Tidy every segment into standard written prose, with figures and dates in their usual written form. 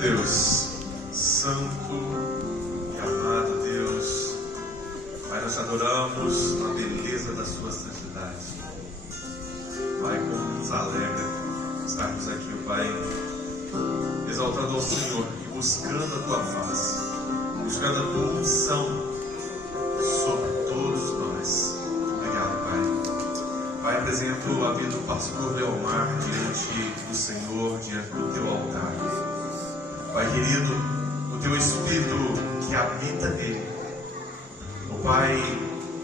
Deus, santo e amado Deus, Pai, nós adoramos na beleza da sua santidade. Pai, como nos alegra estarmos aqui, Pai, exaltando ao Senhor e buscando a tua face, buscando a tua unção sobre todos nós. Obrigado, Pai. Pai, apresento a vida do pastor Leomar diante do Senhor, diante do teu altar. Pai querido, o teu Espírito que habita nele. Oh, Pai,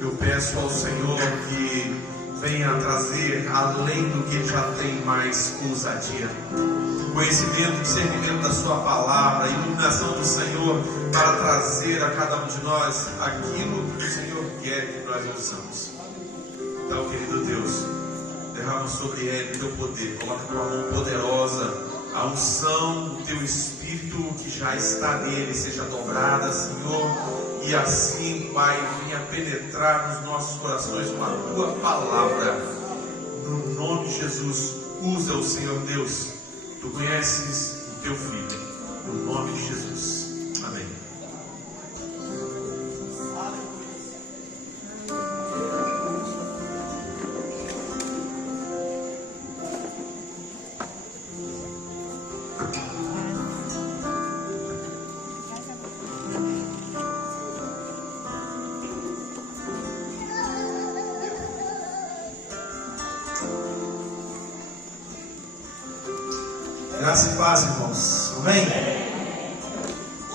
eu peço ao Senhor que venha trazer, além do que ele já tem, mais ousadia, conhecimento, discernimento da sua palavra, a iluminação do Senhor para trazer a cada um de nós aquilo que o Senhor quer que nós ouçamos. Então, querido Deus, derrama sobre ele o teu poder, coloca tua mão poderosa, a unção do teu Espírito que já está nele seja dobrada, Senhor, e assim, Pai, venha penetrar nos nossos corações com a tua palavra. No nome de Jesus, usa o Senhor Deus. Tu conheces o teu filho. No nome de Jesus. Amém. Graça e paz, irmãos. Amém?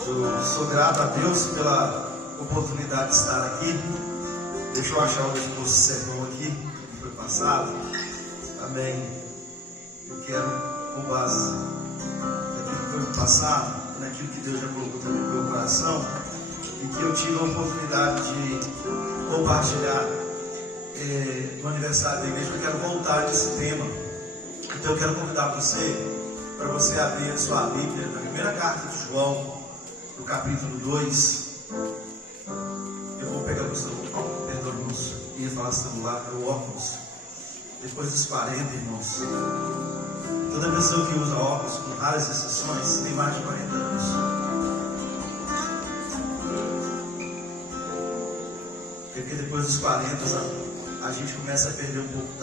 Eu sou grato a Deus pela oportunidade de estar aqui. Deixa eu achar onde ficou esse sermão aqui, que foi passado. Amém. Eu quero, com base naquilo que foi me passado, naquilo que Deus já colocou também no meu coração, e que eu tive a oportunidade de compartilhar no aniversário da igreja. Eu quero voltar nesse tema. Então eu quero convidar você para você abrir a sua Bíblia na primeira carta de João, no capítulo 2. Eu vou pegar o celular, perdão, irmãos, ia falar celular, meu óculos. Depois dos 40, irmãos, toda pessoa que usa óculos, com raras exceções, tem mais de 40 anos. Porque depois dos 40, a gente começa a perder um pouco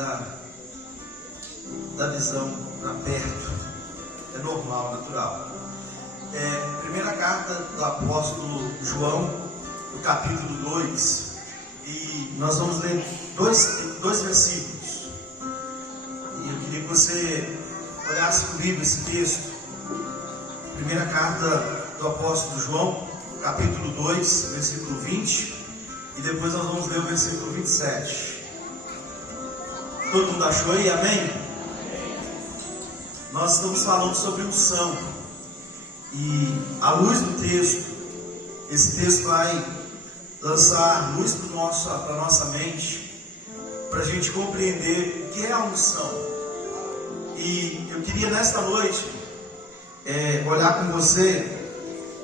da visão para perto. É normal, natural. Primeira carta do apóstolo João, no capítulo 2, e nós vamos ler dois versículos. E eu queria que você olhasse comigo esse texto. Primeira carta do apóstolo João, capítulo 2, versículo 20, e depois nós vamos ler o versículo 27. Todo mundo achou aí? Amém? Nós estamos falando sobre unção, e à luz do texto, esse texto vai lançar luz para a nossa mente, para a gente compreender o que é a unção. E eu queria nesta noite olhar com você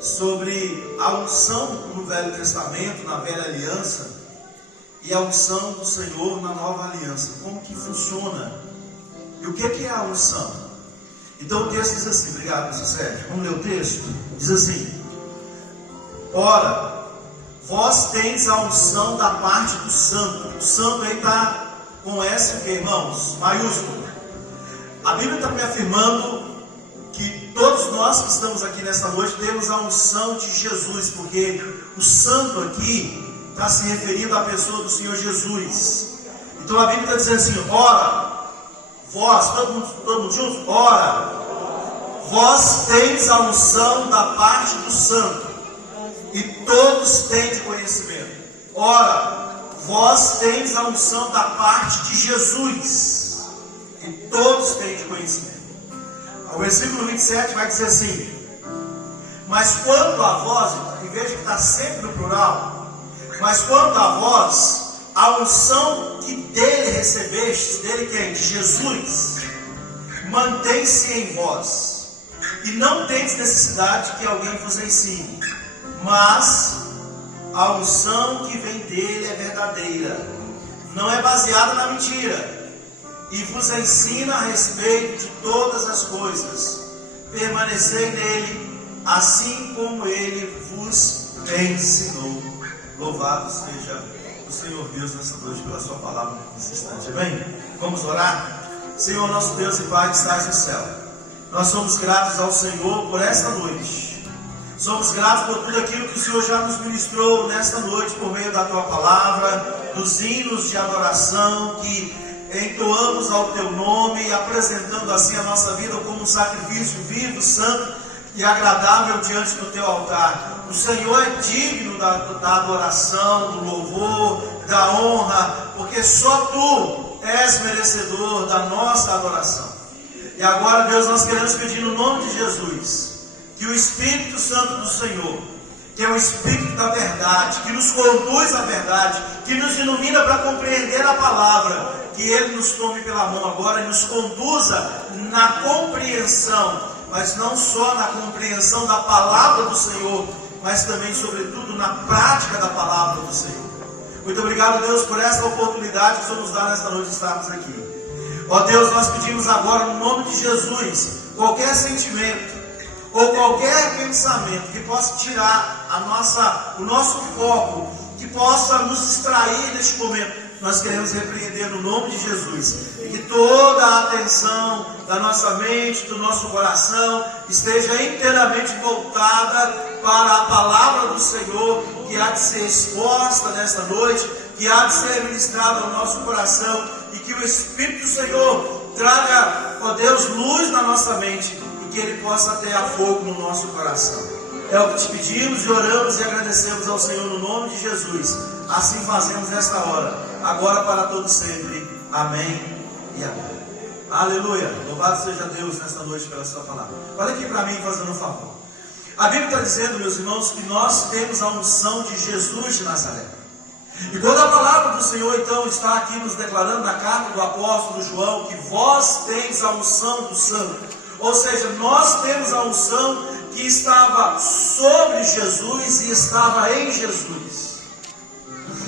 sobre a unção no Velho Testamento, na Velha Aliança, e a unção do Senhor na Nova Aliança. Como que funciona e o que é a unção? Então o texto diz assim, obrigado, pastor Sérgio. Vamos ler o texto? Diz assim: ora, vós tendes a unção da parte do santo. O santo aí está com S, que, irmãos? Maiúsculo. A Bíblia está me afirmando que todos nós que estamos aqui nesta noite temos a unção de Jesus, porque o santo aqui está se referindo à pessoa do Senhor Jesus. Então a Bíblia está dizendo assim: ora, vós, todo mundo junto? Ora, vós tendes a unção da parte do santo, e todos têm de conhecimento. Ora, vós tendes a unção da parte de Jesus, e todos têm de conhecimento. O versículo 27 vai dizer assim: mas quanto a vós, e veja que está sempre no plural, mas quanto a vós, a unção que dele recebestes, dele quem? De Jesus, mantém-se em vós, e não tendes necessidade que alguém vos ensine, mas a unção que vem dele é verdadeira, não é baseada na mentira, e vos ensina a respeito de todas as coisas. Permanecei nele, assim como Ele vos ensinou. Louvado seja o Senhor Deus nessa noite pela sua palavra nesse instante. Amém? Vamos orar? Senhor, nosso Deus e Pai que estás no céu, nós somos gratos ao Senhor por esta noite. Somos gratos por tudo aquilo que o Senhor já nos ministrou nesta noite por meio da tua palavra, dos hinos de adoração que entoamos ao teu nome, apresentando assim a nossa vida como um sacrifício vivo, santo e agradável diante do teu altar. O Senhor é digno da adoração, do louvor, da honra, porque só tu és merecedor da nossa adoração. E agora, Deus, nós queremos pedir no nome de Jesus, que o Espírito Santo do Senhor, que é o Espírito da verdade, que nos conduz à verdade, que nos ilumina para compreender a palavra, que Ele nos tome pela mão agora e nos conduza na compreensão, mas não só na compreensão da palavra do Senhor, mas também, sobretudo, na prática da palavra do Senhor. Muito obrigado, Deus, por essa oportunidade que o Senhor nos dá nesta noite de estarmos aqui. Ó Deus, nós pedimos agora, no nome de Jesus, qualquer sentimento ou qualquer pensamento que possa tirar o nosso foco, que possa nos distrair neste momento, nós queremos repreender no nome de Jesus, e que toda a atenção da nossa mente, do nosso coração, esteja inteiramente voltada para a palavra do Senhor, que há de ser exposta nesta noite, que há de ser ministrada ao nosso coração, e que o Espírito do Senhor traga, ó Deus, luz na nossa mente, e que Ele possa ter a fogo no nosso coração. É o que te pedimos e oramos e agradecemos ao Senhor no nome de Jesus. Assim fazemos nesta hora, agora para todos sempre. Amém e amém. Aleluia. Louvado seja Deus nesta noite pela sua palavra. Olha aqui para mim, fazendo um favor. A Bíblia está dizendo, meus irmãos, que nós temos a unção de Jesus de Nazaré. E quando a palavra do Senhor então está aqui nos declarando na carta do apóstolo João, que vós teis a unção do Santo, ou seja, nós temos a unção que estava sobre Jesus e estava em Jesus.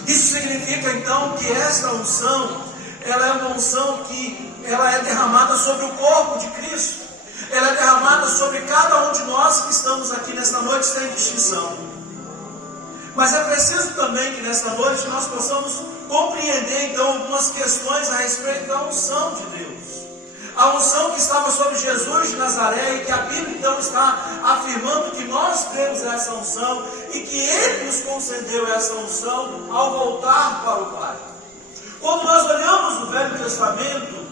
Isso significa então que esta unção, ela é uma unção que ela é derramada sobre o corpo de Cristo. Ela é derramada sobre cada um de nós que estamos aqui nesta noite sem distinção. Mas é preciso também que nesta noite nós possamos compreender então algumas questões a respeito da unção de Deus. A unção que estava sobre Jesus de Nazaré, e que a Bíblia então está afirmando que nós temos essa unção e que Ele nos concedeu essa unção ao voltar para o Pai. Quando nós olhamos no Velho Testamento,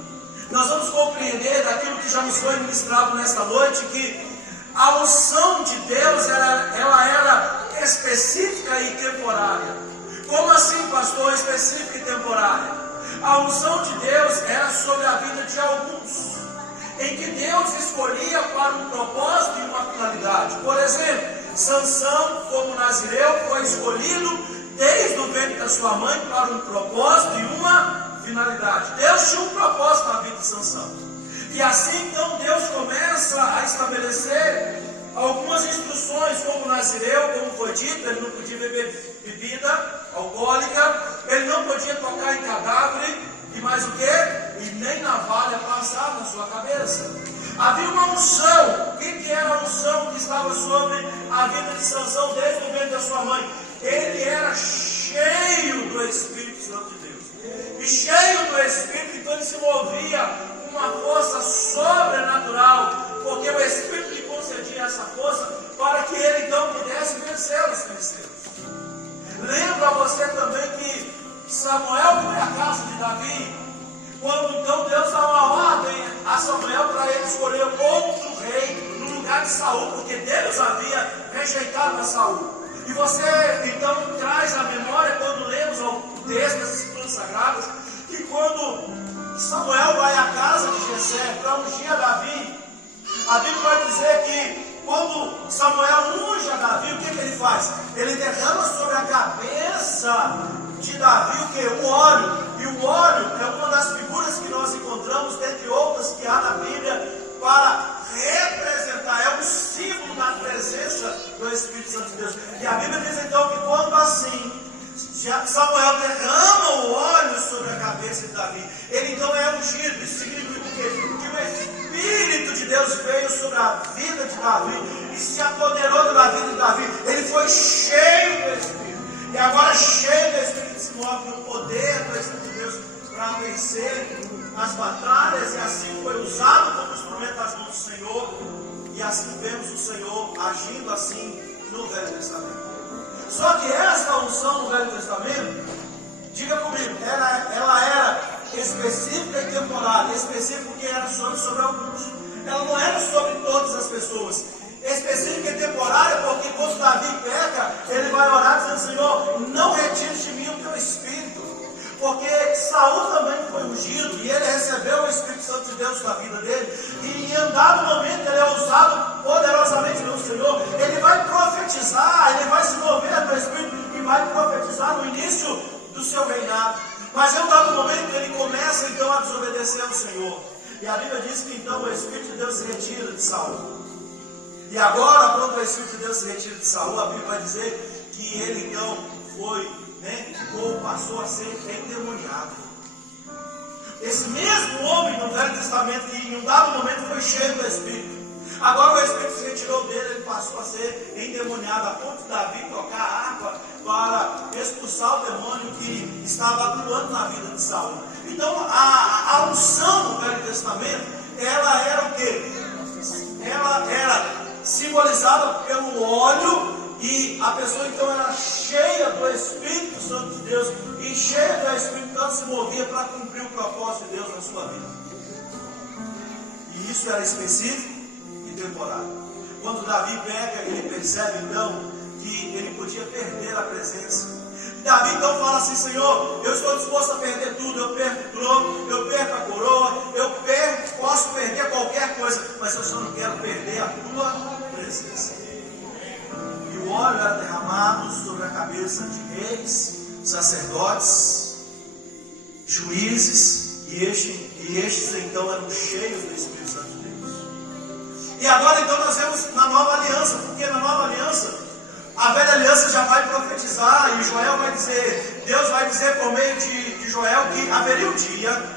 nós vamos compreender daquilo que já nos foi ministrado nesta noite, que a unção de Deus ela era específica e temporária. Como assim, pastor, específica e temporária? A unção de Deus era sobre a vida de alguns, em que Deus escolhia para um propósito e uma finalidade. Por exemplo, Sansão, como nazireu, foi escolhido desde o ventre da sua mãe para um propósito e uma finalidade. Deus tinha um propósito na vida de Sansão. E assim então Deus começa a estabelecer algumas instruções, como nazireu, como foi dito, ele não podia beber bebida alcoólica, ele não podia tocar em cadáver, e mais o que? E nem navalha passar na sua cabeça. Havia uma unção. O que era a unção que estava sobre a vida de Sansão desde o ventre da sua mãe? Ele era cheio do Espírito Santo de Deus. E cheio do Espírito, então ele se movia com uma força sobrenatural, porque o Espírito lhe concedia essa força para que ele então pudesse vencer os filisteus. Lembra você também que Samuel foi à casa de Davi, quando então Deus dá uma ordem a Samuel para ele escolher outro rei no lugar de Saul, porque Deus havia rejeitado a Saul. E você então traz à memória, quando lemos o texto das Escrituras Sagradas, que quando Samuel vai à casa de Jessé para ungir a Davi, a Bíblia vai dizer que quando Samuel unge a Davi, o que ele faz? Ele derrama sobre a cabeça de Davi o que? O óleo. E o óleo é uma das figuras que nós encontramos, dentre outras que há na Bíblia, para representar, é um símbolo da presença do Espírito Santo de Deus. E a Bíblia diz então que quando assim Samuel derrama o óleo sobre a cabeça de Davi, ele então é ungido. Isso significa o quê? Que o Espírito de Deus veio sobre a vida de Davi e se apoderou foi cheio do Espírito. E agora, cheio do Espírito, se move no poder do Espírito de Deus para vencer as batalhas. E assim foi usado como instrumento das mãos do Senhor. E assim vemos o Senhor agindo assim no Velho Testamento. Só que essa unção no Velho Testamento, diga comigo, ela era específica e temporária. Específica porque era sobre alguns. Ela não era sobre todas as pessoas. Específica e temporária porque quando Davi peca, ele vai orar dizendo: Senhor, não retires de mim o teu Espírito. Porque Saul também foi ungido e ele recebeu o Espírito Santo de Deus na vida dele. E em dado momento ele é usado poderosamente pelo Senhor. Ele vai profetizar, ele vai se mover no Espírito e vai profetizar no início do seu reinado. Mas em um dado momento ele começa então a desobedecer ao Senhor. E a Bíblia diz que então o Espírito de Deus se retira de Saul. E agora, quando o Espírito de Deus se retira de Saul, a Bíblia vai dizer que ele então foi, ou passou a ser endemoniado. Esse mesmo homem no Velho Testamento, que em um dado momento foi cheio do Espírito, agora o Espírito se retirou dele, ele passou a ser endemoniado, a ponto de Davi tocar a harpa para expulsar o demônio que estava atuando na vida de Saul. Então a unção no Velho Testamento, ela era o quê? Ela era simbolizada pelo óleo. E a pessoa então era cheia do Espírito Santo de Deus. E cheia do Espírito Santo se movia para cumprir o propósito de Deus na sua vida. E isso era específico e temporário. Quando Davi peca, ele percebe então que ele podia perder a presença. Davi então fala assim: Senhor, eu estou disposto a perder tudo. Eu perco o trono, eu perco a coroa, posso perder qualquer coisa, mas eu só não quero perder a tua presença. O óleo era derramado sobre a cabeça de reis, sacerdotes, juízes, e estes então eram cheios do Espírito Santo de Deus. E agora então nós vemos na nova aliança, porque na nova aliança, a velha aliança já vai profetizar, e Joel vai dizer, Deus vai dizer por meio de Joel que haveria um dia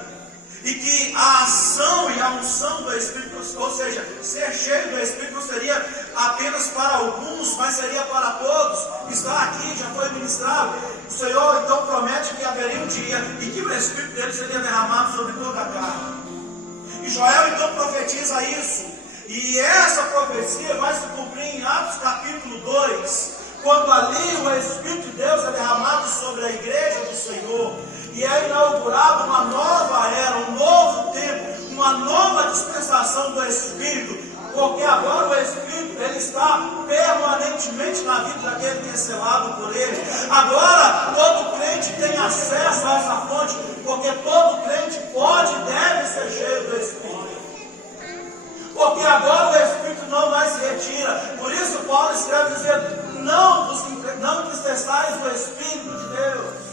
e que a ação e a unção do Espírito, ou seja, ser cheio do Espírito não seria apenas para alguns, mas seria para todos. Está aqui, já foi ministrado. O Senhor então promete que haveria um dia e que o Espírito dele seria derramado sobre toda a carne. E Joel então profetiza isso. E essa profecia vai se cumprir em Atos capítulo 2, quando ali o Espírito de Deus é derramado sobre a igreja do Senhor. E é inaugurada uma nova era, um novo tempo, uma nova dispensação do Espírito. Porque agora o Espírito, ele está permanentemente na vida daquele que é selado por ele. Agora todo crente tem acesso a essa fonte, porque todo crente pode e deve ser cheio do Espírito. Porque agora o Espírito não mais se retira. Por isso Paulo escreve dizendo: não entristeçais o Espírito de Deus.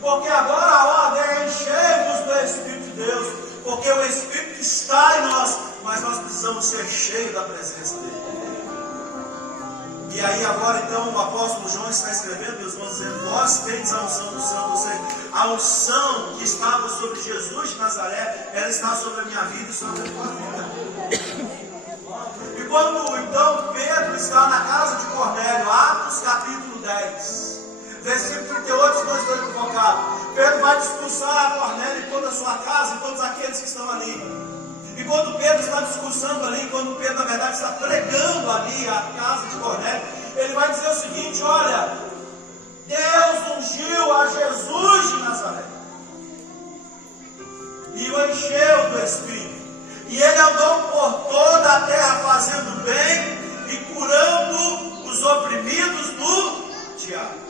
Porque agora a ordem é encher-vos do Espírito de Deus. Porque o Espírito está em nós, mas nós precisamos ser cheios da presença dele. E aí agora então o apóstolo João está escrevendo, e os irmãos dizendo: vós tendes a unção do Santo. Ou seja, a unção que estava sobre Jesus de Nazaré, ela está sobre a minha vida e sobre a tua vida. E quando então Pedro está na casa de Cornélio, Atos capítulo 10, versículo 38, se não estou equivocado, Pedro vai discursar a Cornélio e toda a sua casa e todos aqueles que estão ali. E quando Pedro está discursando ali, quando Pedro na verdade está pregando ali a casa de Cornélio, ele vai dizer o seguinte: olha, Deus ungiu a Jesus de Nazaré e o encheu do Espírito. E ele andou por toda a terra fazendo bem e curando os oprimidos do diabo.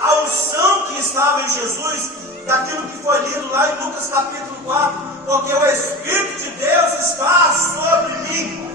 A unção que estava em Jesus, daquilo que foi lido lá em Lucas capítulo 4, porque o Espírito de Deus está sobre mim.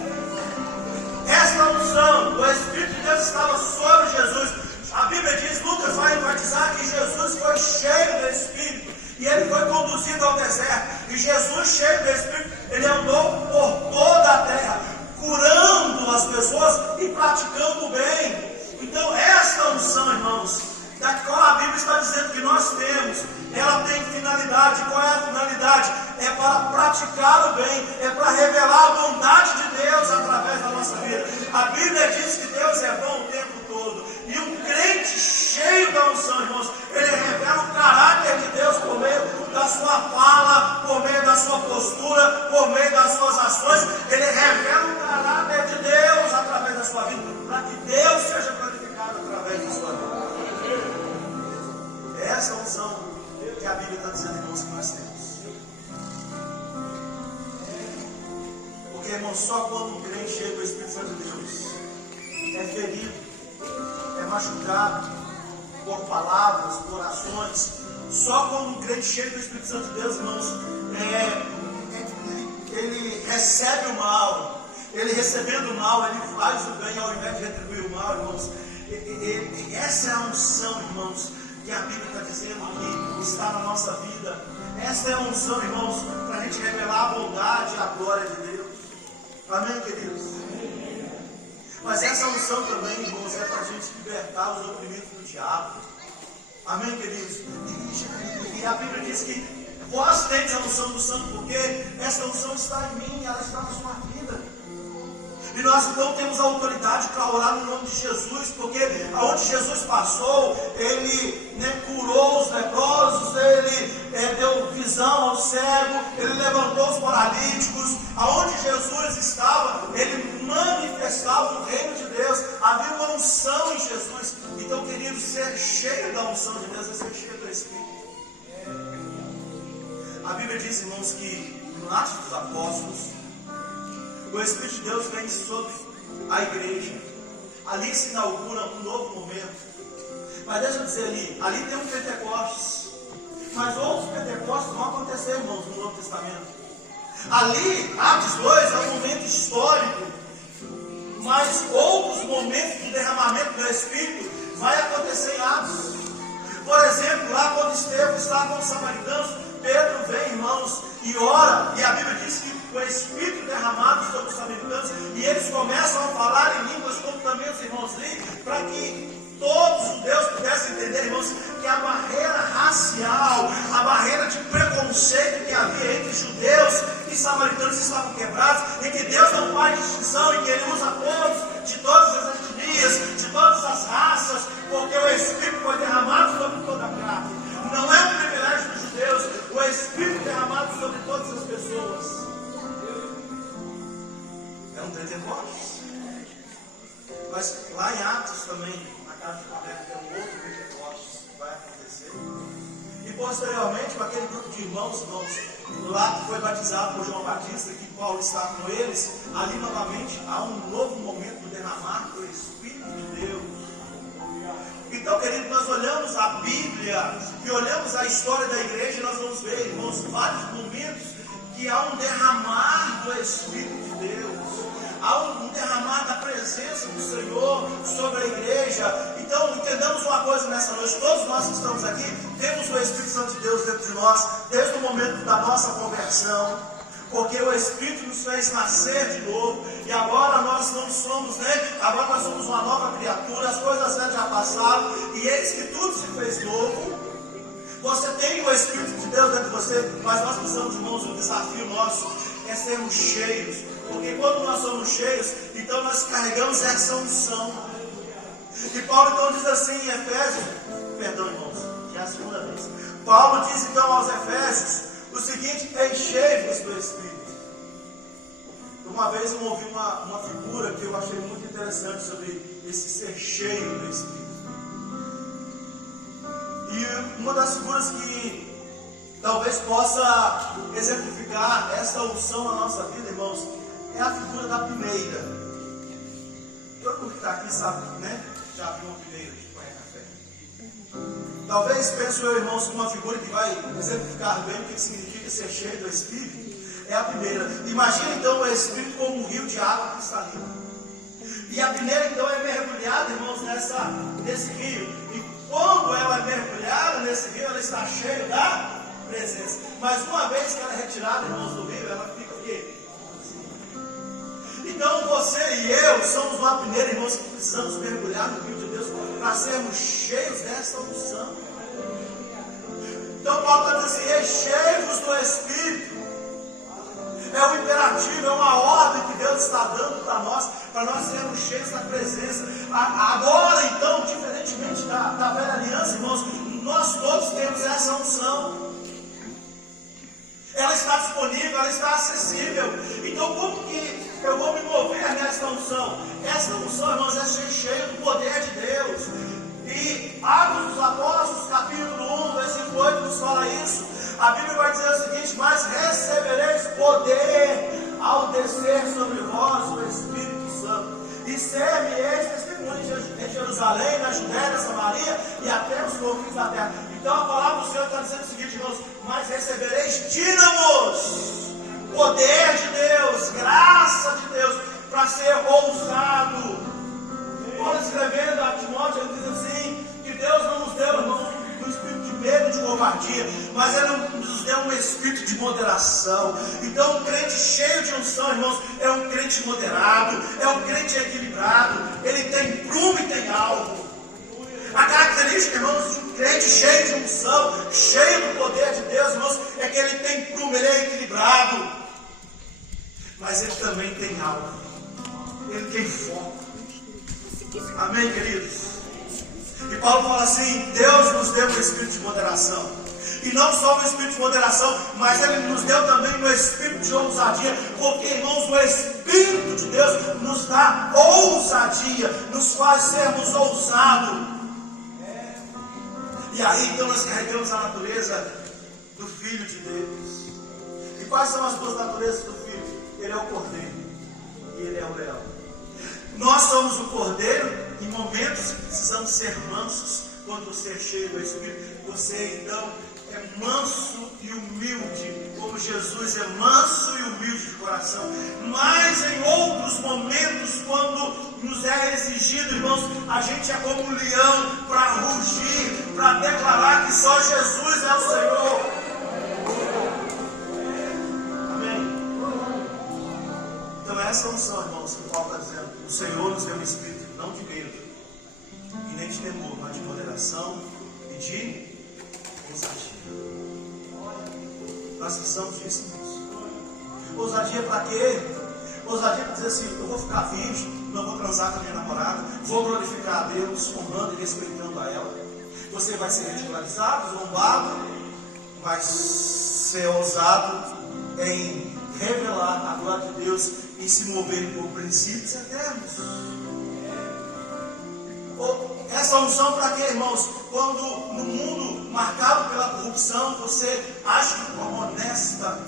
Esta unção, o Espírito de Deus estava sobre Jesus. A Bíblia diz, Lucas vai enfatizar que Jesus foi cheio do Espírito e ele foi conduzido ao deserto. E Jesus, cheio do Espírito, ele andou por toda a terra, curando as pessoas e praticando o bem. Então, esta unção, irmãos, da qual a Bíblia está dizendo que nós temos, ela tem finalidade. Qual é a finalidade? É para praticar o bem, é para revelar a bondade de Deus através da nossa vida. A Bíblia diz que Deus é bom o tempo todo, e um dizendo, irmãos, que nós temos. Porque, irmãos, só quando um crente chega o Espírito Santo de Deus é ferido, é machucado por palavras, por orações. Só quando um crente chega o Espírito Santo de Deus, irmãos, ele recebe o mal. Ele recebendo o mal, ele faz o bem ao invés de retribuir o mal, irmãos. Essa é a unção, irmãos, que a Bíblia está dizendo que está na nossa vida. Essa é a unção, irmãos, para a gente revelar a bondade e a glória de Deus. Amém, queridos? Mas essa unção também, irmãos, é para a gente libertar os oprimidos do diabo. Amém, queridos? E a Bíblia diz que vós tendes a unção do Santo, porque essa unção está em mim, ela está na sua vida. E nós então temos a autoridade para orar no nome de Jesus, porque aonde Jesus passou, Ele curou os leprosos, Ele deu visão ao cego, Ele levantou os paralíticos. Aonde Jesus estava, Ele manifestava o reino de Deus. Havia uma unção em Jesus. Então, queridos, ser cheio da unção de Deus é ser cheio do Espírito. A Bíblia diz, irmãos, que no Atos dos Apóstolos, o Espírito de Deus vem sobre a igreja. Ali se inaugura um novo momento. Mas deixa eu dizer ali tem um Pentecostes. Mas outros Pentecostes vão acontecer, irmãos, no Novo Testamento. Ali, Atos 2 é um momento histórico. Mas outros momentos de derramamento do Espírito vai acontecer em Atos. Por exemplo, lá quando Estevão estava com os samaritanos, Pedro vem, irmãos, e ora. E a Bíblia diz que o Espírito derramado sobre os samaritanos, e eles começam a falar em línguas, como também os irmãos li, para que todos os judeus pudessem entender, irmãos, que a barreira racial, a barreira de preconceito que havia entre judeus e samaritanos estavam quebrados, e que Deus não faz distinção, e que Ele usa povos de todas as etnias, de todas as raças, porque o Espírito foi derramado sobre toda a carne. Não é um privilégio dos judeus, o Espírito derramado sobre todas as pessoas. É um Pentecostes. Mas lá em Atos também, na casa de Roberto, tem um outro Pentecostes que vai acontecer. E posteriormente, com aquele grupo de irmãos, lá que foi batizado por João Batista, que Paulo está com eles, ali novamente há um novo momento do derramar do Espírito de Deus. Então, querido, nós olhamos a Bíblia e olhamos a história da igreja e nós vamos ver, irmãos, vários momentos que há um derramar do Espírito de Deus. Há um derramar da presença do Senhor sobre a igreja. Então, entendamos uma coisa nessa noite. Todos nós que estamos aqui, temos o Espírito Santo de Deus dentro de nós, desde o momento da nossa conversão. Porque o Espírito nos fez nascer de novo. E agora nós não somos, agora nós somos uma nova criatura. As coisas velhas já passaram. E eis que tudo se fez novo. Você tem o Espírito de Deus dentro de você. Mas nós precisamos, irmãos, o desafio nosso é sermos cheios. Porque quando nós somos cheios, então nós carregamos essa unção. E Paulo então diz assim em Efésios, perdão, irmãos, já é a segunda vez. Paulo diz então aos Efésios o seguinte: enchei-vos do Espírito. Uma vez eu ouvi uma figura que eu achei muito interessante sobre esse ser cheio do Espírito. E uma das figuras que talvez possa exemplificar essa unção na nossa vida, irmãos, é a figura da pineira. Todo mundo que está aqui sabe, já viu uma pineira de banhar café. Talvez pense eu, irmãos, que uma figura que vai exemplificar bem o que significa ser cheio do Espírito é a pineira. Imagina então o Espírito como um rio de água cristalina. E a pineira então é mergulhada, irmãos, nesse rio. E quando ela é mergulhada nesse rio, ela está cheia da presença. Mas uma vez que ela é retirada, irmãos, do rio, ela fica o quê? Então você e eu somos uma pineira, irmãos, que precisamos mergulhar no rio de Deus para sermos cheios dessa unção. Então Paulo está dizendo assim: enchei-vos do Espírito. É um imperativo, é uma ordem que Deus está dando para nós sermos cheios da presença. Agora então, diferentemente da velha aliança, irmãos, nós todos temos essa unção. Ela está disponível, ela está acessível. Então como que eu vou me mover nessa unção? Essa unção, irmãos, é ser cheio do poder de Deus. E Atos dos Apóstolos, capítulo 1, versículo 8, nos fala isso. seguinte: mas recebereis poder ao descer sobre vós o Espírito Santo, e ser-me-eis testemunhas em Jerusalém, na Judéia, na Samaria e até os confins da terra. Então a palavra do Senhor está dizendo o seguinte, irmãos: mas recebereis dínamos, poder de Deus, graça de Deus, para ser ousado. Paulo, escrevendo a Timóteo, ele diz assim, que Deus não nos deu, irmãos, um espírito de medo, de covardia, mas Ele nos deu um espírito de moderação. Então um crente cheio de unção, irmãos, é um crente moderado, é um crente equilibrado, ele tem prumo e tem alvo. A característica, irmãos, de um crente cheio de unção, cheio do poder de Deus, irmãos, é que ele tem prumo, ele é equilibrado, mas ele também tem alvo, ele tem foco. Amém, queridos? E Paulo fala assim: Deus nos deu um espírito de moderação, e não só um espírito de moderação, mas Ele nos deu também um espírito de ousadia, porque, irmãos, o Espírito de Deus nos dá ousadia, nos faz sermos ousados. E aí então nós carregamos a natureza do Filho de Deus. E quais são as duas naturezas do Filho? Ele é o Cordeiro e Ele é o Leão. Nós somos o Cordeiro em momentos que precisamos ser mansos. Quando você é cheio do Espírito, você então é manso e humilde, como Jesus é manso e humilde de coração. Mas em outros momentos, quando nos é exigido, irmãos, a gente é como um leão para rugir, para declarar que só Jesus é o Senhor. Amém? Então essa unção, irmãos, que Paulo está dizendo: o Senhor nos deu um espírito não de medo e nem de temor, mas de moderação e de ousadia. Nós precisamos disso, irmãos. Ousadia para quê? Ousadia para dizer assim: eu vou ficar virgem, não vou transar com a minha namorada, vou glorificar a Deus, honrando e respeitando a ela. Você vai ser ridicularizado, zombado, mas ser ousado em revelar a glória de Deus e se mover por princípios eternos. Essa unção para quê, irmãos? Quando no mundo marcado pela corrupção, você age de forma honesta,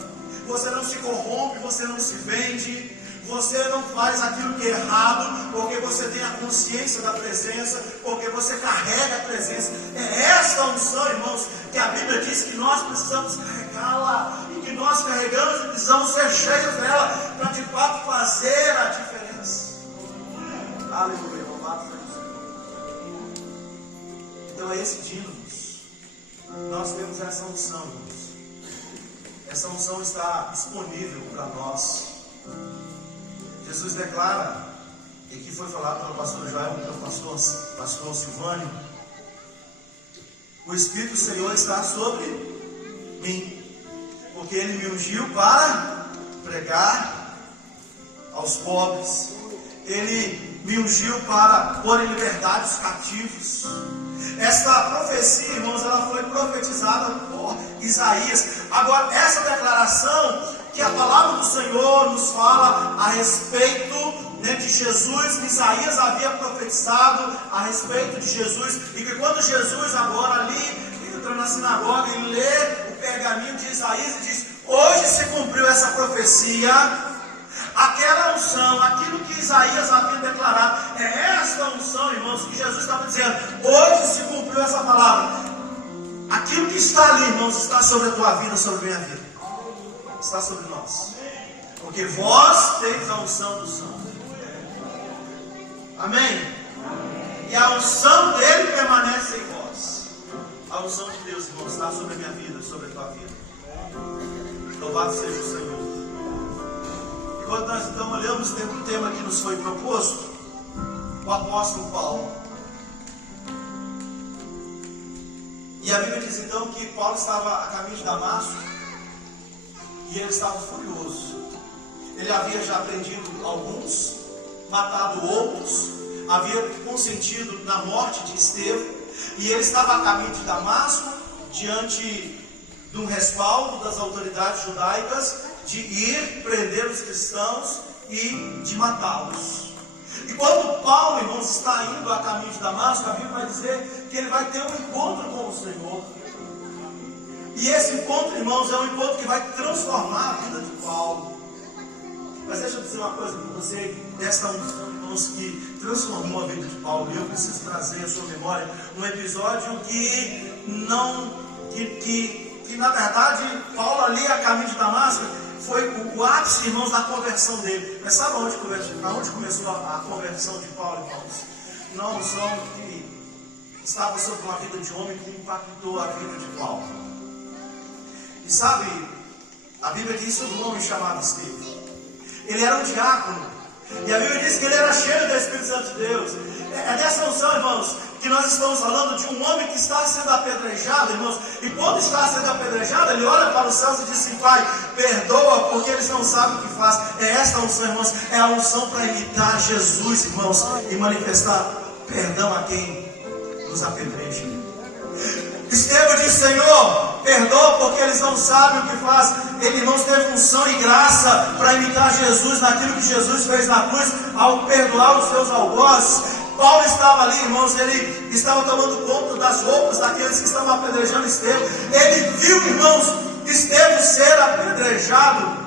você não se corrompe, você não se vende, você não faz aquilo que é errado, porque você tem a consciência da presença, porque você carrega a presença. É essa unção, irmãos, que a Bíblia diz que nós precisamos carregá-la, e que nós carregamos e precisamos ser cheios dela, para de fato fazer a diferença. Aleluia, louvado seja o Senhor. Então é esse dínamos. Nós temos essa unção, irmãos. Essa unção está disponível para nós. Jesus declara, e que foi falado pelo pastor Joel, pelo pastor Silvânio: o Espírito do Senhor está sobre mim, porque Ele me ungiu para pregar aos pobres, Ele me ungiu para pôr em liberdade os cativos. Esta profecia, irmãos, ela foi profetizada por Isaías. Agora, essa declaração que a palavra do Senhor nos fala a respeito, né, de Jesus, que Isaías havia profetizado a respeito de Jesus, e que quando Jesus agora ali entra na sinagoga e lê o pergaminho de Isaías e diz: hoje se cumpriu essa profecia, aquela unção, aquilo que Isaías havia declarado, é esta unção, irmãos, que Jesus estava dizendo: hoje se cumpriu essa palavra. Aquilo que está ali, irmãos, está sobre a tua vida, sobre a minha vida, está sobre nós, porque vós teis a unção do Santo. Amém? E a unção dele permanece em vós. A unção de Deus, irmãos, está sobre a minha vida, sobre a tua vida. Louvado seja o Senhor. E quando nós então olhamos o tema que nos foi proposto, o apóstolo Paulo, e a Bíblia diz então que Paulo estava a caminho de Damasco, e ele estava furioso. Ele havia já prendido alguns, matado outros, havia consentido na morte de Estevão, e ele estava a caminho de Damasco, diante de um respaldo das autoridades judaicas, de ir prender os cristãos e de matá-los. E quando Paulo, irmãos, está indo a caminho de Damasco, a Bíblia vai dizer que ele vai ter um encontro com o Senhor. E esse encontro, irmãos, é um encontro que vai transformar a vida de Paulo. Mas deixa eu dizer uma coisa para você, dessa unção, irmãos, que transformou a vida de Paulo. E eu preciso trazer à sua memória um episódio que na verdade, Paulo ali a caminho de Damasco, foi o ápice, irmãos, da conversão dele. Mas sabe aonde começou a conversão de Paulo, irmãos? Numa unção que estava sobre uma vida de homem que impactou a vida de Paulo. E sabe, a Bíblia diz sobre um homem chamado Estevão. Ele era um diácono. E a Bíblia diz que ele era cheio do Espírito Santo de Deus. É dessa unção, irmãos, que nós estamos falando de um homem que está sendo apedrejado, irmãos. E quando está sendo apedrejado, ele olha para os céus e diz assim: Pai, perdoa, porque eles não sabem o que faz. É essa unção, irmãos, é a unção para imitar Jesus, irmãos, e manifestar perdão a quem nos apedreja. Estevão disse: Senhor, perdoa, porque eles não sabem o que faz. Ele, irmãos, teve unção e graça para imitar Jesus naquilo que Jesus fez na cruz, ao perdoar os seus algozes. Paulo estava ali, irmãos, ele estava tomando conta das roupas daqueles que estavam apedrejando Estevão. Ele viu, irmãos, Estevão ser apedrejado.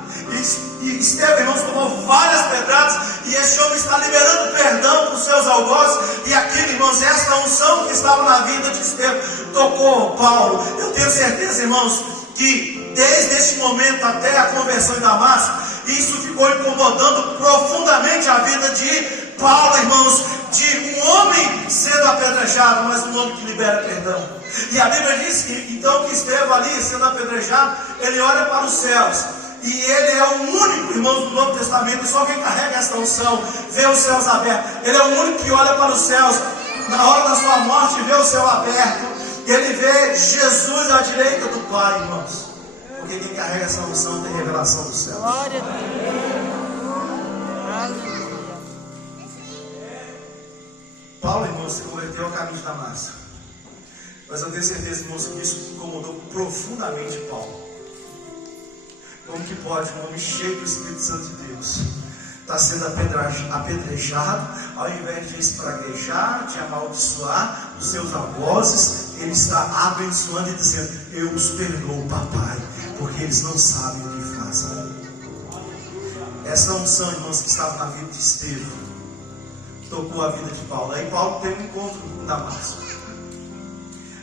E Estevão, irmãos, tomou várias pedradas. E esse homem está liberando perdão para os seus algozes. E aquilo, irmãos, esta unção que estava na vida de Estevão tocou Paulo. Eu tenho certeza, irmãos, que desde esse momento até a conversão em Damasco, isso ficou incomodando profundamente a vida de Paulo, irmãos, de um homem sendo apedrejado, mas um homem que libera perdão. E a Bíblia diz que então que Estevão ali sendo apedrejado, ele olha para os céus. E ele é o único, irmãos, do Novo Testamento, só quem carrega essa unção, vê os céus abertos. Ele é o único que olha para os céus, na hora da sua morte, vê o céu aberto. E ele vê Jesus à direita do Pai, irmãos. Porque quem carrega essa unção tem revelação do céu. Glória a Deus. Aleluia. Paulo, irmãos, se converteu ao caminho de Damasco. Mas eu tenho certeza, irmãos, que isso incomodou profundamente Paulo. Como que pode um homem cheio do Espírito Santo de Deus estar sendo apedrejado, ao invés de espraguejar, de amaldiçoar os seus algozes, ele está abençoando e dizendo: eu os perdoo, papai, porque eles não sabem o que fazem. Essa unção, irmãos, que estava na vida de Estevão, tocou a vida de Paulo. Aí Paulo teve um encontro com Damasco.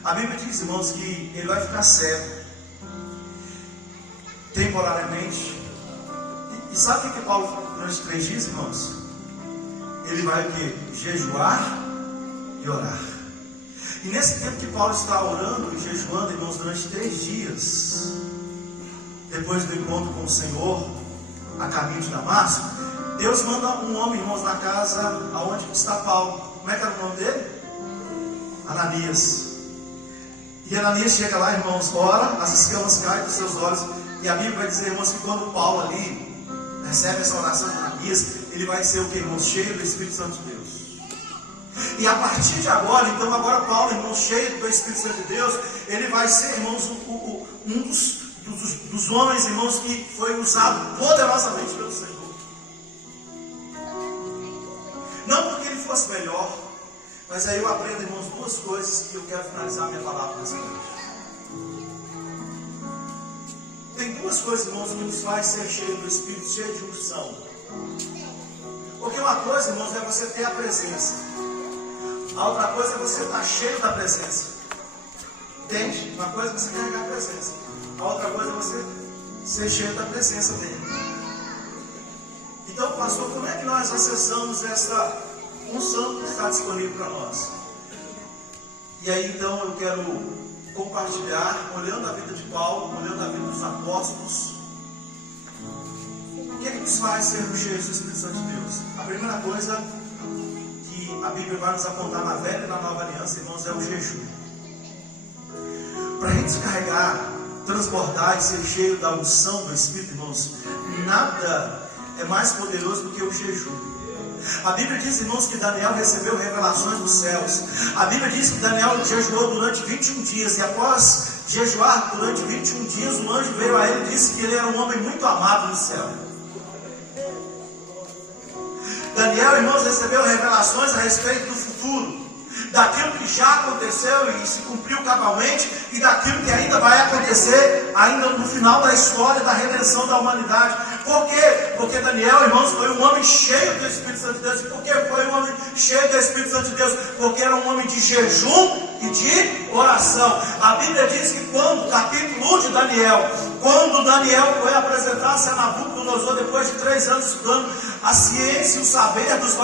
A Bíblia diz, irmãos, que ele vai ficar cego temporariamente. E sabe o que Paulo faz durante 3 dias, irmãos? Ele vai o quê? Jejuar e orar. E nesse tempo que Paulo está orando e jejuando, irmãos, durante 3 dias, depois do encontro com o Senhor, a caminho de Damasco, Deus manda um homem, irmãos, na casa aonde está Paulo. Como é que era o nome dele? Ananias. E Ananias chega lá, irmãos, ora, as escamas caem dos seus olhos. E a Bíblia vai dizer, irmãos, que quando Paulo ali recebe essa oração de Ananias, ele vai ser o que, irmãos? Cheio do Espírito Santo de Deus. E a partir de agora, então agora Paulo, irmãos, cheio do Espírito Santo de Deus, ele vai ser, irmãos, um dos homens, irmãos, que foi usado poderosamente pelo Senhor. Não porque ele fosse melhor, mas aí eu aprendo, irmãos, 2 coisas que eu quero finalizar minha palavra nessa noite. Tem 2 coisas, irmãos, que nos faz ser cheio do Espírito, cheio de unção. Porque uma coisa, irmãos, é você ter a presença. A outra coisa é você estar cheio da presença. Entende? Uma coisa é você carregar a presença. A outra coisa é você ser cheio da presença dele. Então, pastor, como é que nós acessamos essa unção que está disponível para nós? E aí, então, eu quero compartilhar, olhando a vida de Paulo, olhando a vida dos apóstolos, o que é que nos faz sermos cheios do Espírito Santo de Deus? A primeira coisa que a Bíblia vai nos apontar na velha e na nova aliança, irmãos, é o jejum. Para a gente se carregar, transbordar e ser cheio da unção do Espírito, irmãos, nada é mais poderoso do que o jejum. A Bíblia diz, irmãos, que Daniel recebeu revelações dos céus. A Bíblia diz que Daniel jejuou durante 21 dias. E após jejuar durante 21 dias, um anjo veio a ele e disse que ele era um homem muito amado no céu. Daniel, irmãos, recebeu revelações a respeito do futuro. daquilo que já aconteceu e se cumpriu cabalmente, e daquilo que ainda vai acontecer, ainda no final da história da redenção da humanidade. Por quê? Porque Daniel, irmãos, foi um homem cheio do Espírito Santo de Deus. E por que foi um homem cheio do Espírito Santo de Deus? Porque era um homem de jejum e de oração. A Bíblia diz que quando, capítulo 1 de Daniel, quando Daniel foi apresentar-se a Nabucodonosor, depois de 3 anos estudando a ciência e o saber dos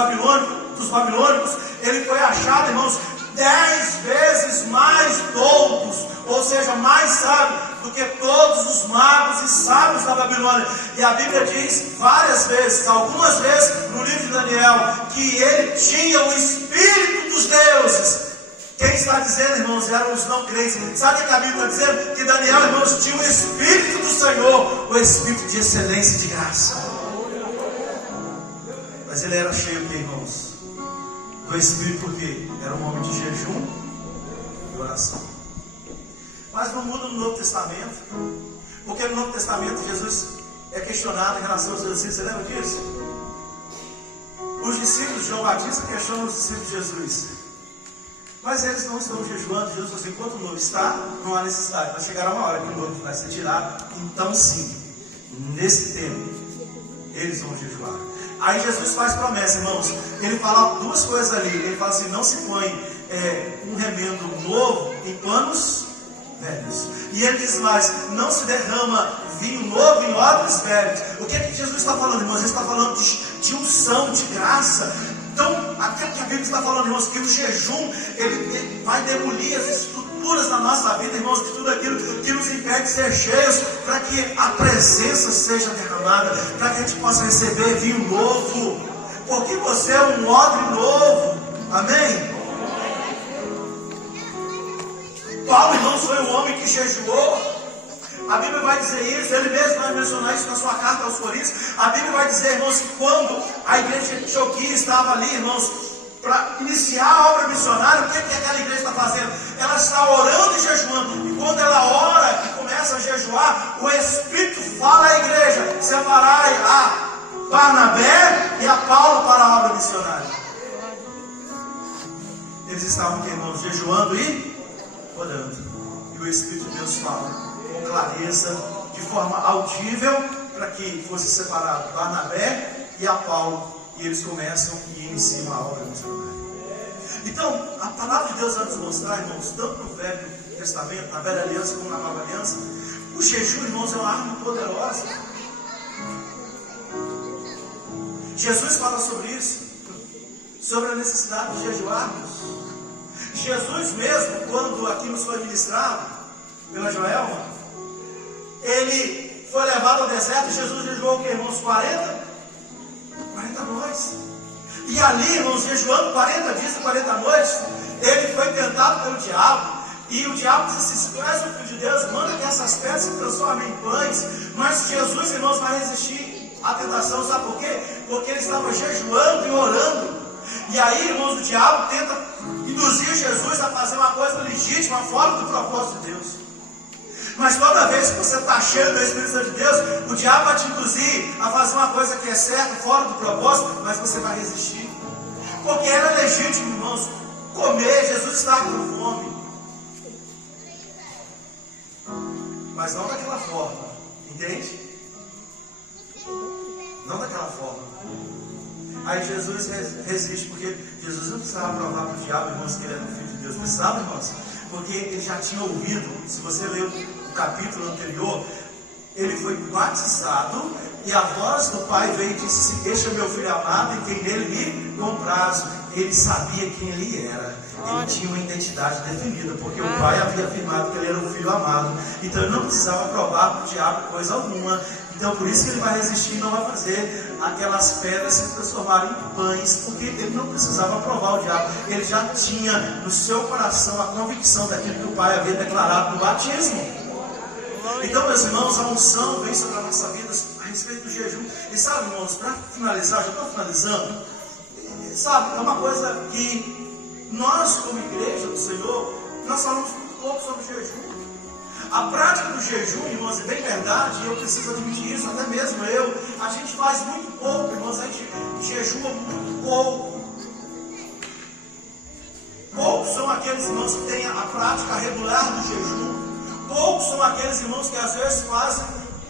babilônicos, ele foi achado, irmãos, 10 vezes mais doutos, ou seja, mais sábio do que todos os magos e sábios da Babilônia. E a Bíblia diz várias vezes, algumas vezes no livro de Daniel, que ele tinha o Espírito dos deuses. Quem está dizendo, irmãos, eram os não crentes. Sabe o que a Bíblia está dizendo? Que Daniel, irmãos, tinha o Espírito do Senhor, o Espírito de excelência e de graça. Mas ele era cheio de, irmãos, do Espírito, porque era um homem de jejum e oração. Mas não muda no Novo Testamento, porque no Novo Testamento Jesus é questionado em relação aos discípulos. Você lembra disso? Os discípulos de João Batista questionam os discípulos de Jesus, mas eles não estão jejuando. Jesus falou assim: enquanto o novo está, não há necessidade. Vai chegar uma hora que o novo vai ser tirado, então sim, nesse tempo eles vão jejuar. Aí Jesus faz promessa, irmãos. Ele fala duas coisas ali. Ele fala assim: não se põe um remendo novo em panos velhos. E ele diz mais: não se derrama vinho novo em odres velhos. O que é que Jesus está falando, irmãos? Ele está falando de unção, de graça. Então, aquilo que a Bíblia está falando, irmãos, que o jejum ele vai demolir as estruturas da nossa vida, irmãos, de tudo aquilo que nos impede de ser cheios, para que a presença seja derramada, para que a gente possa receber vinho novo, porque você é um odre novo. Amém? Paulo, irmãos, foi o homem que jejuou. A Bíblia vai dizer isso, ele mesmo vai mencionar isso na sua carta aos Coríntios. A Bíblia vai dizer, irmãos, que quando a igreja de Antioquia estava ali, irmãos, para iniciar a obra missionária, o que aquela igreja está fazendo? Ela está orando e jejuando. E quando ela ora e começa a jejuar, o Espírito fala à igreja: separai a Barnabé e a Paulo para a obra missionária. Eles estavam, irmãos, jejuando e orando. E o Espírito de Deus fala com clareza, de forma audível, para que fosse separado Barnabé e a Paulo, e eles começam e iniciam a obra missionária. Então, a palavra de Deus vai nos mostrar, irmãos, tanto no Velho Testamento, na Velha Aliança como na Nova Aliança, o jejum, irmãos, é uma arma poderosa. Jesus fala sobre isso, sobre a necessidade de jejuarmos. Jesus mesmo, quando aqui nos foi ministrado pela Joelma, ele foi levado ao deserto. Jesus jejuou o que, irmãos? 40 noites. E ali, irmãos, jejuando 40 dias e 40 noites, ele foi tentado pelo diabo. E o diabo disse assim: se tu és o Filho de Deus, manda que essas pedras se transformem em pães. Mas Jesus, irmãos, vai resistir à tentação. Sabe por quê? Porque ele estava jejuando e orando. E aí, irmãos, o diabo tenta induzir Jesus a fazer uma coisa legítima, fora do propósito de Deus. Mas toda vez que você está cheio do Espírito Santo de Deus, o diabo vai te induzir a fazer uma coisa que é certa, fora do propósito, mas você vai resistir. Porque era legítimo, irmãos, comer. Jesus estava com fome, mas não daquela forma, entende? Não daquela forma. Aí Jesus resiste, porque Jesus não precisava provar para o diabo, irmãos, que ele era o Filho de Deus. Precisava, irmãos, porque ele já tinha ouvido. Se você leu o capítulo anterior, ele foi batizado e a voz do Pai veio e disse assim: este é meu Filho amado em quem nele me comprazo. Ele sabia quem ele era. Ele tinha uma identidade definida, porque o Pai havia afirmado que ele era o Filho amado. Então ele não precisava provar para o diabo coisa alguma. Então por isso que ele vai resistir e não vai fazer aquelas pedras se transformarem em pães, porque ele não precisava provar o diabo. Ele já tinha no seu coração a convicção daquilo que o Pai havia declarado no batismo. Então, meus irmãos, a unção vem sobre a nossa vida a respeito do jejum. E sabe, irmãos, para finalizar, já estou finalizando, sabe, é uma coisa que nós, como igreja do Senhor, nós falamos muito pouco sobre jejum. A prática do jejum, irmãos, é bem verdade, e eu preciso admitir isso, até mesmo eu. A gente faz muito pouco, irmãos, a gente jejua muito pouco. são aqueles irmãos que têm a prática regular do jejum. Poucos são aqueles irmãos que às vezes fazem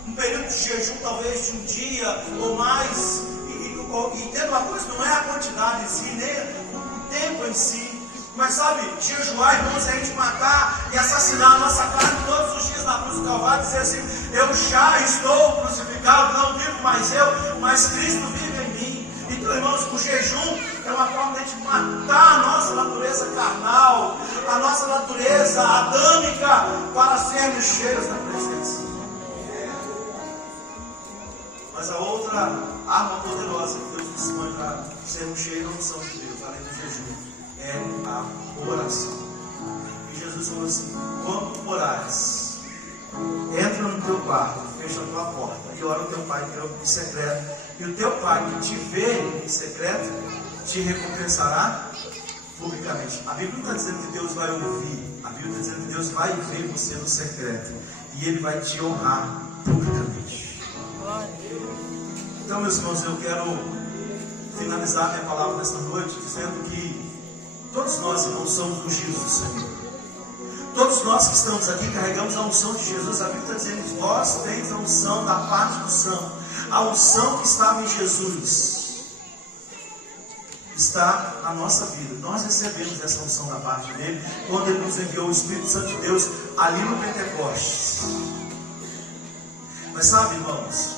um período de jejum, talvez de um dia ou mais. E tendo uma coisa, não é a quantidade em si, nem o tempo em si. Mas sabe, jejuar, irmãos, é a gente matar e assassinar a nossa carne todos os dias na cruz do Calvário, dizer assim: eu já estou crucificado, não vivo mais eu, mas Cristo vive em mim. Então, irmãos, o jejum é uma forma de a gente matar a nossa natureza carnal, a nossa natureza adâmica, para sermos cheios da presença. Mas a outra arma poderosa que Deus nos manda para sermos cheios da unção de Deus, além do jejum, é a oração. E Jesus falou assim: quando orares, entra no teu quarto, fecha a tua porta e ora ao teu pai que é em secreto, e o teu pai que te vê em secreto te recompensará publicamente. A Bíblia não está dizendo que Deus vai ouvir, a Bíblia está dizendo que Deus vai ver você no secreto e Ele vai te honrar publicamente. Então, meus irmãos, eu quero finalizar minha palavra nesta noite dizendo que todos nós, irmãos, somos ungidos do Senhor. Todos nós que estamos aqui carregamos a unção de Jesus. A Bíblia está dizendo que vós tens a unção da parte do Santo. A unção que estava em Jesus está na nossa vida. Nós recebemos essa unção da parte dele quando ele nos enviou o Espírito Santo de Deus ali no Pentecostes. Mas sabe, irmãos,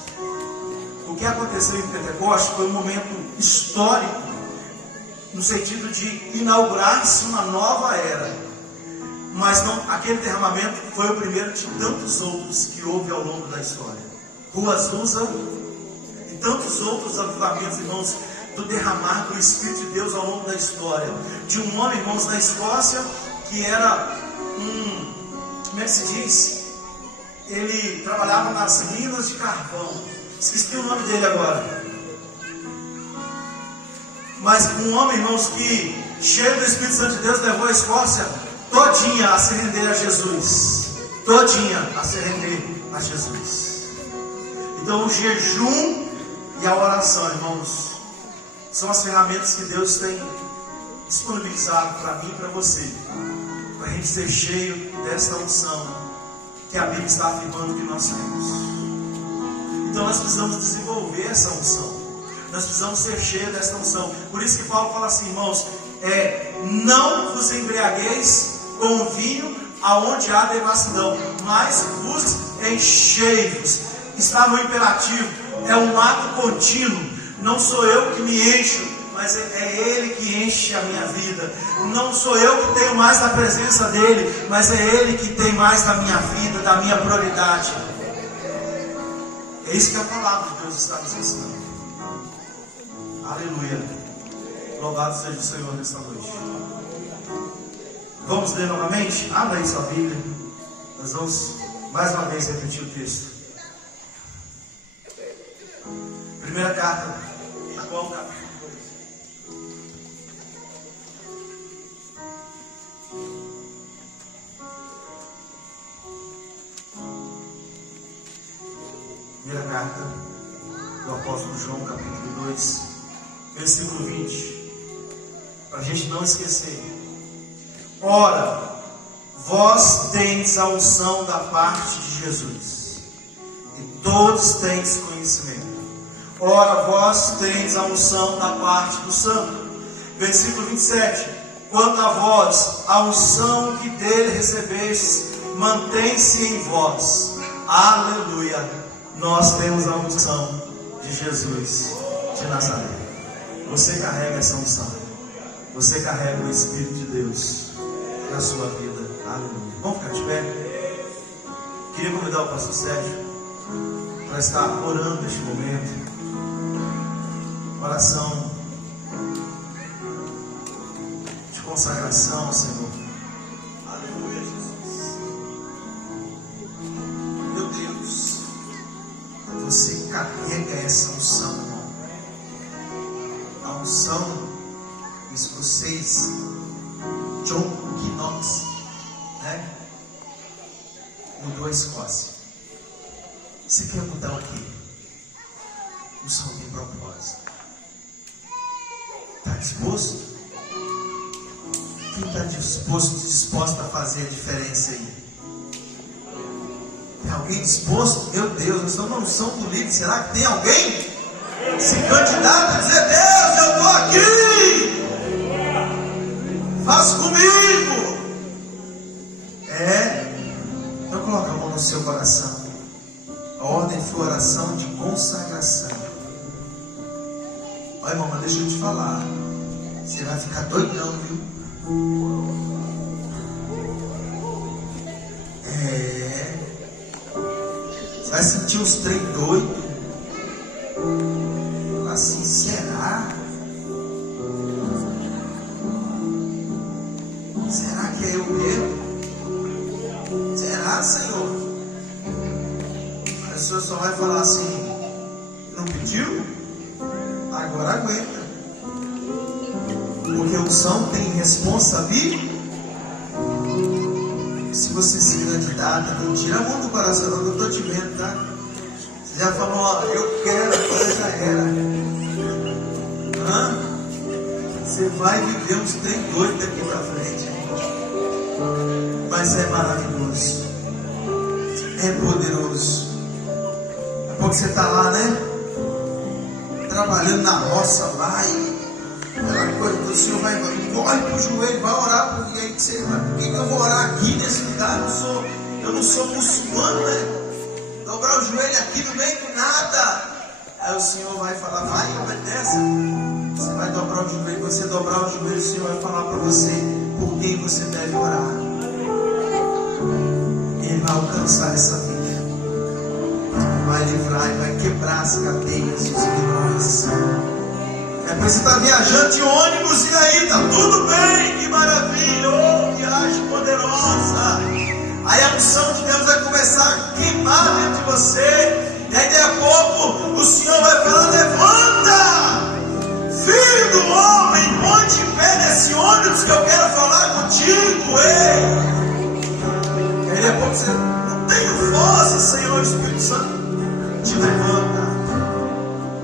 o que aconteceu em Pentecostes foi um momento histórico, no sentido de inaugurar-se uma nova era. Mas não, aquele derramamento foi o primeiro de tantos outros que houve ao longo da história. Rua Azusa e tantos outros avivamentos, irmãos, do derramar do Espírito de Deus ao longo da história. De um homem, irmãos, na Escócia, que era como é que se diz? Ele trabalhava nas minas de carvão. Esqueci o nome dele agora. Mas um homem, irmãos, que cheio do Espírito Santo de Deus levou a Escócia todinha a se render a Jesus. Todinha a se render a Jesus. Então o jejum e a oração, irmãos, são as ferramentas que Deus tem disponibilizado para mim e para você, para a gente ser cheio desta unção que a Bíblia está afirmando que nós temos. Então nós precisamos desenvolver essa unção. Nós precisamos ser cheios desta unção. Por isso que Paulo fala assim, irmãos, não vos embriagueis com vinho aonde há devassidão, mas vos enchei-vos. Está no imperativo, é um ato contínuo. Não sou eu que me encho, mas é Ele que enche a minha vida. Não sou eu que tenho mais da presença dEle, mas é Ele que tem mais da minha vida, da minha prioridade. É isso que a palavra de Deus está nos ensinando. Aleluia. Louvado seja o Senhor nesta noite. Vamos ler novamente? Abra aí sua Bíblia. Nós vamos mais uma vez repetir o texto. Primeira carta a João, capítulo 2. Primeira carta do apóstolo João, capítulo 2, versículo 20. Para a gente não esquecer. Ora, vós tendes a unção da parte de Jesus, e todos tendes conhecimento. Ora, vós tendes a unção da parte do Santo. Versículo 27. Quanto a vós, a unção que dele recebestes, mantém-se em vós. Aleluia. Nós temos a unção de Jesus de Nazaré. Você carrega essa unção. Você carrega o Espírito de Deus na sua vida. Aleluia. Vamos ficar de pé? Queria convidar o pastor Sérgio para estar orando neste momento. Oração de consagração, Senhor. Aleluia, Jesus. Meu Deus, você carrega essa unção, irmão. A unção, escocês, John Knox, né? Mudou a Escócia. Você quer mudar o quê? O som tem propósito. Está disposto? Quem está disposta a fazer a diferença aí? Tem alguém disposto? Meu Deus, nós estamos na unção do líder. Será que tem alguém? Se candidata a dizer: Deus, eu estou aqui, faz comigo. Então coloca a mão no seu coração. A ordem foi oração de consagração. Olha, irmão, mas deixa eu te falar, você vai ficar doidão, viu? Você vai sentir os trem doido. Falar assim: será? Será que é eu mesmo? Será, Senhor? Aí o Senhor só vai falar assim: não pediu? Agora aguenta. Porque unção tem responsabilidade. Se você se candidata, não tira a mão do coração, não, eu estou te vendo, tá? Você já falou: ó, eu quero, agora já era. Você vai viver uns trem doidos daqui pra frente. Mas é maravilhoso, é poderoso. Daqui a pouco você está lá, né? Trabalhando na roça, vai. Aquela coisa do Senhor vai, olhe para o joelho, vai orar. Porque aí você vai: por que eu vou orar aqui nesse lugar? Eu não sou muçulmano, né? Dobrar o joelho aqui no meio do nada. Aí o Senhor vai falar: vai, obedece. Você vai dobrar o joelho. Quando você dobrar o joelho, o Senhor vai falar para você por quem você deve orar. Ele vai alcançar essa vida, vai livrar e vai quebrar as cadeias dos grilhões. Depois você está viajando de ônibus e aí está tudo bem, que maravilha, oh, viagem poderosa. Aí a unção de Deus vai começar a queimar dentro de você. E aí daqui a pouco o Senhor vai falar: levanta, filho do homem, põe de pé nesse ônibus que eu quero falar contigo. Ei! E aí daqui a pouco você: não tenho força, Senhor. Espírito Santo te levanta.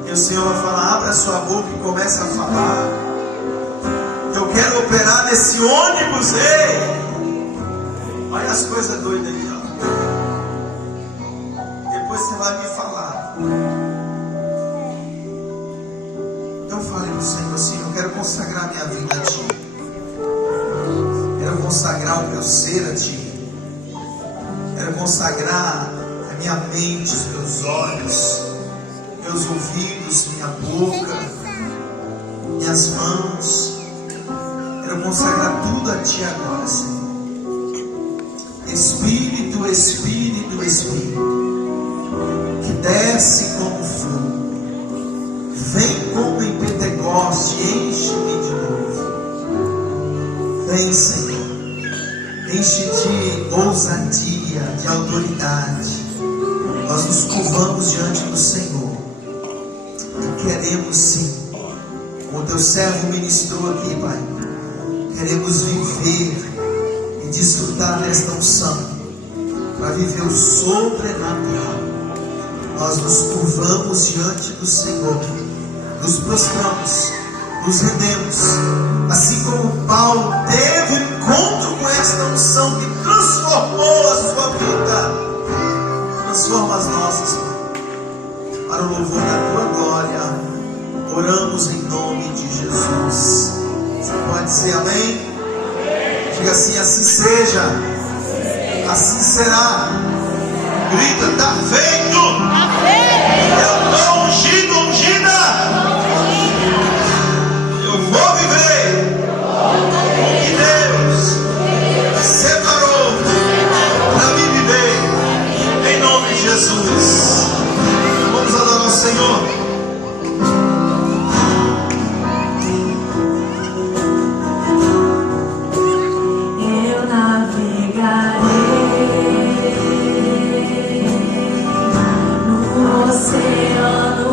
E o Senhor vai falar: abre a sua boca e começa a falar. Eu quero operar nesse ônibus. Ei! Olha as coisas doidas aí, ó. Depois você vai me falar. Então fale para o Senhor assim: eu quero consagrar minha vida a Ti. Quero consagrar o meu ser a Ti. Quero consagrar a minha mente, os meus olhos, meus ouvidos, minha boca, minhas mãos. Quero consagrar tudo a Ti agora, Senhor. Espírito, Espírito, Espírito, que desce como fogo, vem como em Pentecoste, enche-me de novo. Vem, Senhor, enche de ousadia, de autoridade. Nós nos curvamos diante do Senhor e queremos, sim, como Teu servo ministrou aqui, Pai, queremos viver e desfrutar desta unção para viver o sobrenatural. Nós nos curvamos diante do Senhor, nos prostramos, nos rendemos, assim como Paulo teve um encontro com esta unção que transformou a sua vida. Transforma as nossas, para o louvor da Tua glória. Oramos em nome de Jesus. Você pode dizer amém? Diga assim: assim seja, assim será. Grita: está feito. Eu estou ungido, ungida. Eu vou viver o que Deus separou para me viver, em nome de Jesus. Vamos adorar o Senhor. Oceano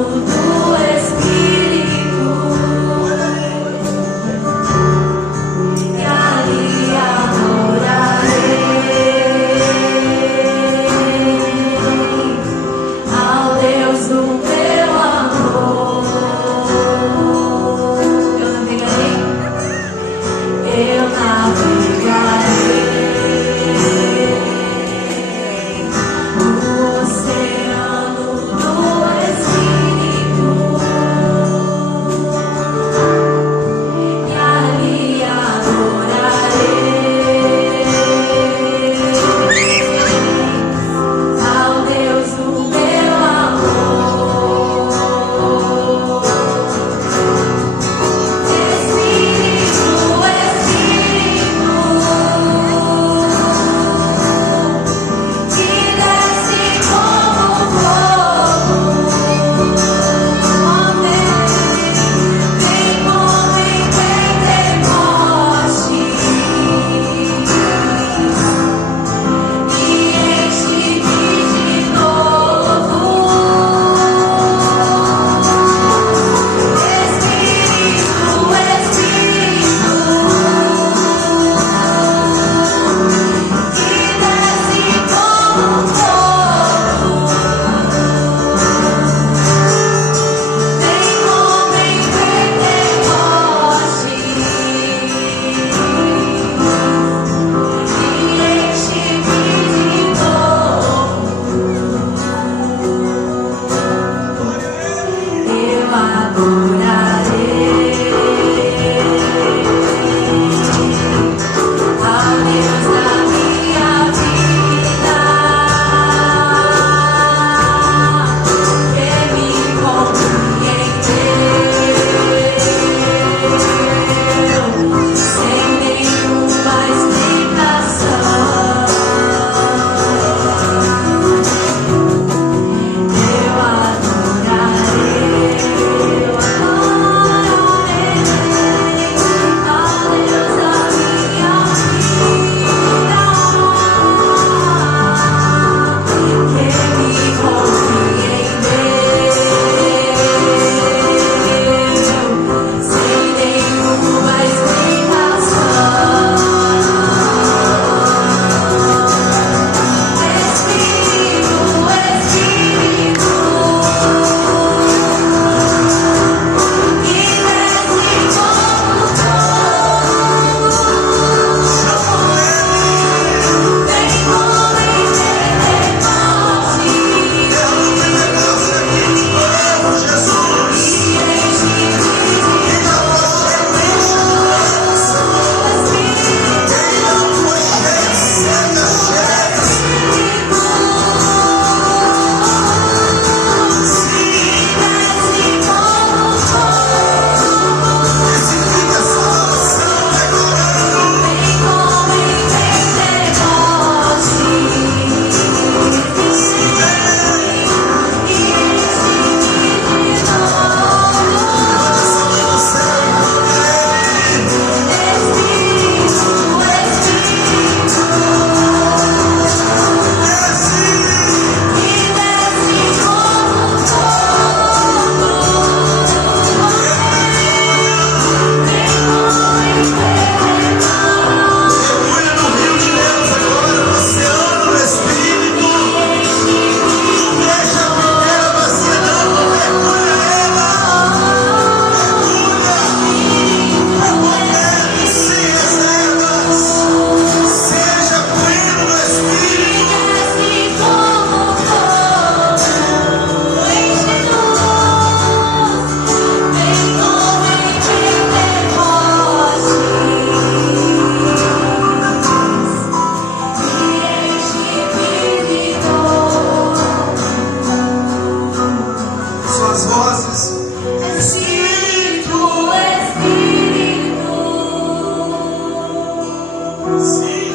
Sim.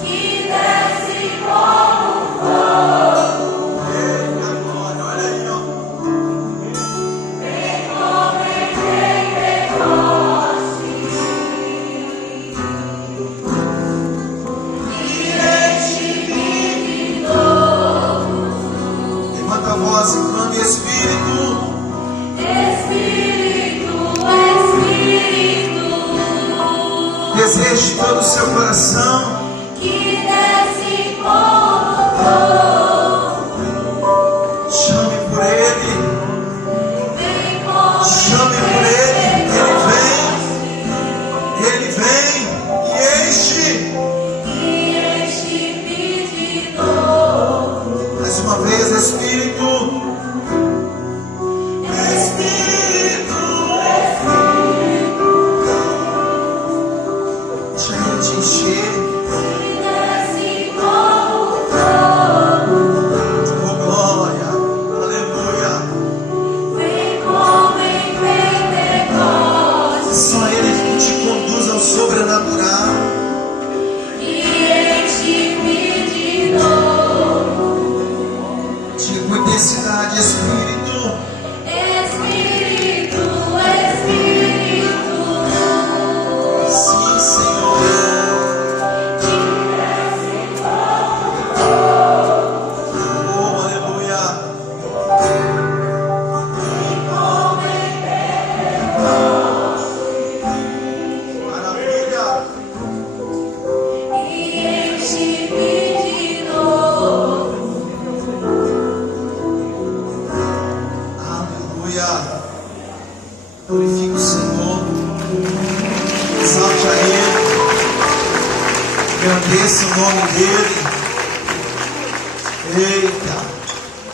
que desce como fogo. Eita glória, olha aí, ó. Vem como em Pentecoste e enche-me de novo. Levanta a voz e clame, Espírito. Espírito, Deseje todo o seu coração. que desce como fogo. Chame por Ele. Vem como Chame por Ele. Ele vem e enche. enche-me de novo. Mais uma vez, Espírito. Espírito. Deixa Ele te encher. Que desce como fogo. Oh glória. Aleluia. Vem como em Pentecoste Só Ele que te conduz ao sobrenatural. e enche-me de novo. Diga com intensidade, Espírito. Espírito, Sim, Senhor. que desce Oh, aleluia. como em Maravilha. e enche-me de novo. Aleluia. Glorifique o Senhor. Exalte a Ele. Agradeça o nome dEle. Eita.